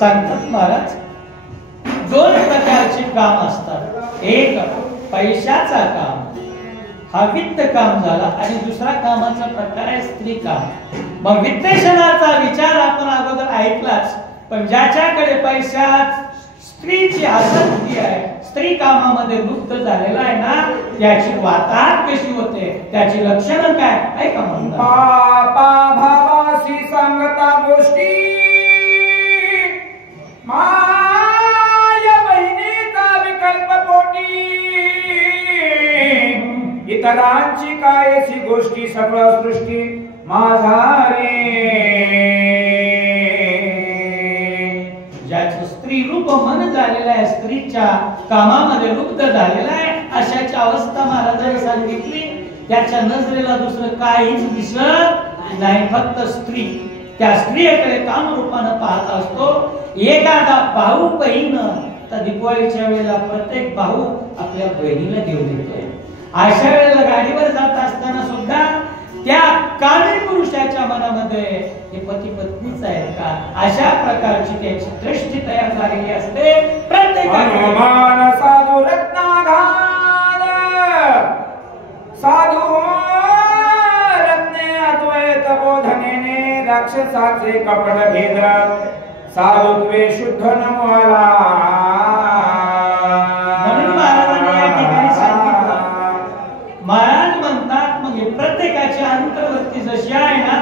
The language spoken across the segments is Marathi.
सांगतात महाराज, दोन प्रकारचे काम असतात. एक पैशाचा काम, हा वित्त काम झाला, आणि दुसरा कामाचा प्रकार आहे स्त्री काम. मग वित्तक्षणाचा विचार आपण अगोदर ऐकलाच, पण ज्याच्याकडे पैशात स्त्रीची आसक्ती आहे, स्त्री कामामध्ये गुप्त झालेला आहे ना, त्याची वाताहत कशी होते, त्याची लक्षणं काय ऐका. पापा भावाशी सांगता गोष्टी, माया बहिणीचा विकल्प पोटी, इतरांची कायची गोष्टी सगळं सृष्टी माझा रे. ज्याचं स्त्री रूप मन झालेलं आहे, स्त्रीच्या कामामध्ये लुप्त झालेला आहे, अशाची अवस्था महाराजांनी सांगितली. त्याच्या नजरेला दुसरं काहीच दिसत नाही, फक्त स्त्री. त्या स्त्रीकडे कामरूपानं पाहत असतो. एखादा भाऊ बहीण, तर दिवाळीच्या वेळेला प्रत्येक भाऊ आपल्या बहिणीला घेऊन येतोय. अशा वेळेला गाडीवर जात असताना सुद्धा त्या कामी पुरुषाच्या मनामध्ये हे पती पत्नीच आहे का, अशा प्रकारची त्याची दृष्टी तयार झालेली असते. प्रत्येकाने साधू रत्नाघात, साधू रत्ने अद्वैत बोधनेने राक्षसाचे कपड भेद, साधुत्वे शुद्ध नमोला. म्हणून महाराजांनी या ठिकाणी सांगितलं, महाराज म्हणतात म्हणजे प्रत्येकाची अंतर्वृत्ती जशी आहे ना,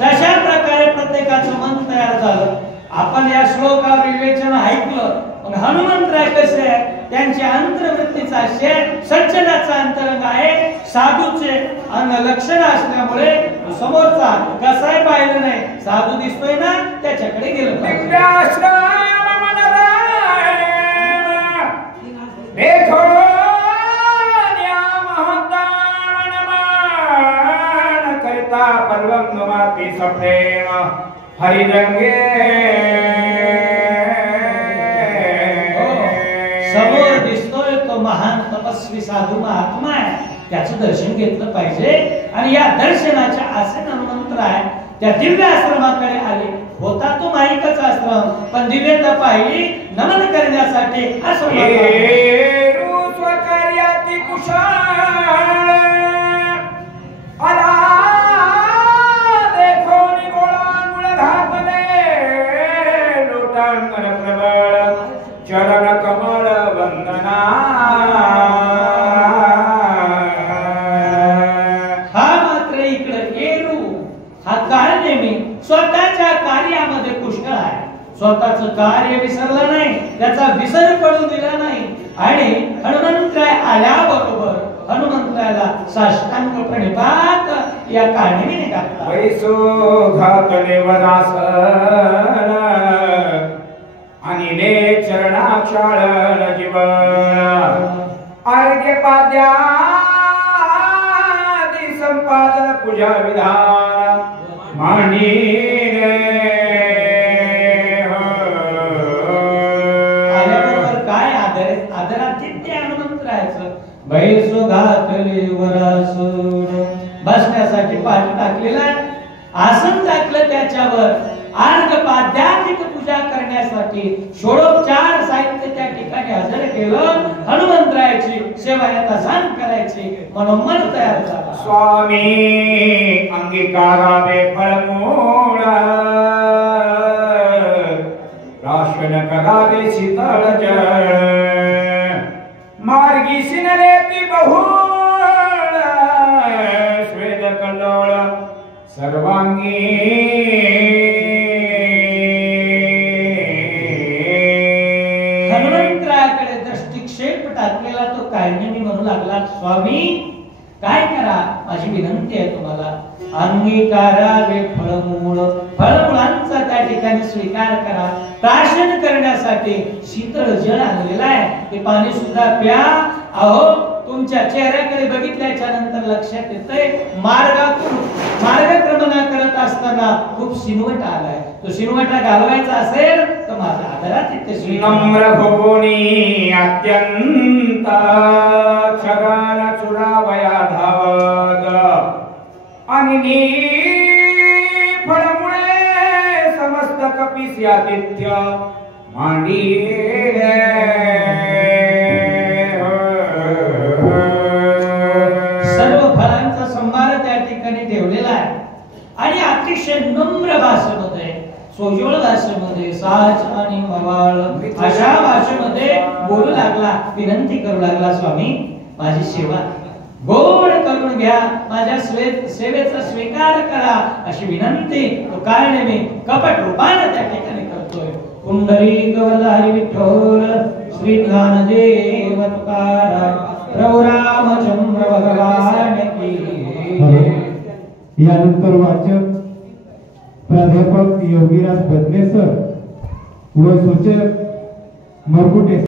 तशा प्रकारे प्रत्येकाचं मन तयार झालं. आपण या श्लोकावर विवेचन ऐकलं. मग हनुमंतराय कसे आहे, त्यांच्या अंतर्वृत्तीचा शेर सज्जनाचा अंतरंग आहे, साधूचे लक्षण असल्यामुळे समोरचा कसाय पाहिलं नाही, साधू दिसतोय ना, त्याच्याकडे गेलं पाहिजे. हरिरंगे समोर दिसतोय तो महान तपस्वी साधू महात्मा आहे, त्याचं दर्शन घेतलं पाहिजे. आणि या दर्शनाच्या आसेन हनुमंतराय त्या दिव्य आश्रमाकडे आले. होता तो माईकच आश्रम, पण दिव्यता पाहिली नमन करण्यासाठी कार्याती कुशाळ आला. देखो निगोळा मुळ घातले लोटांगण प्रबळ, चरण कमळ वंदना. हा मात्र इकडे येरू हा काळ नेहमी स्वतःच्या कार्यामध्ये कुशल आहे. स्वतःच कार्य विसरलं नाही, त्याचा विसर पडू दिला नाही. आणि हनुमंतराय आल्याबरोबर हनुमंतरायाला साष्टांग प्रणिपात या काढणीने घातला. वैसो घातले वरासन, अनिले चरणाक्षाळन जीवन. अर्घ्य पाद्यादी संपादन पूजा विधान मांडी. वैसो घातले वरासन, बसण्यासाठी पाठ टाकलेला, आसन टाकलं त्याच्यावर, अर्घ पाद्यात्मिक पूजा करण्यासाठी षोडोपचार साहित्य त्या ठिकाणी हजर केलं. हनुमंतरायाची सेवा यथा सांग करायची म्हणून मन तयार झाला. स्वामी अंगीकारावे फळमूळ, राशन करावे शीतळ जळ. मार्गी सिनलेपी बहुळ, श्वेत कल्लोळ सर्वांगी. हनुमंतरायाकडे दृष्टिक्षेप टाकलेला तो कायनेमी म्हणू लागला, स्वामी काय करा, माझी विनंती आहे तुम्हाला. अंगीकारावे फळमूळ, फळमुळांचा त्या ठिकाणी स्वीकार करा. प्राशन करण्यासाठी शीतळ जल आणलेलं आहे, ते पाणी सुद्धा प्या. अहो तुमच्या चेहऱ्याकडे बघितल्याच्या नंतर लक्षात येतंय मार्गातून मार्गक्रमणा करत असताना खूप शिनवट आलाय. तो शिनवटा घालवायचा असेल तर माझा आदरात इथे नम्र भोनी अत्यंत छगान चुरावया धावत. आणि फळमुळे समस्त कपिस आतिथ्य मांडिले सर्व फळांचा संभार त्या ठिकाणी ठेवलेला आहे आणि अतिशय नम्र भाषेमध्ये सोजवळ भाषेमध्ये साज आणि मवाळ अशा भाषेमध्ये बोलू लागला, विनंती करू लागला, स्वामी माझी सेवा गोड करून घ्या, माझ्या सेवेचा स्वीकार करा अशी विनंती तो कारणे कपट रूपाने त्या ठिकाणी करतोय. पुंडरीक वरदारी विठ्ठल श्री ज्ञानदेव तुकाराम प्रभू रामचंद्र भगवान की. यानंतर वाचक प्राध्यापक योगीराज बदने सर व सूचक मरकुटे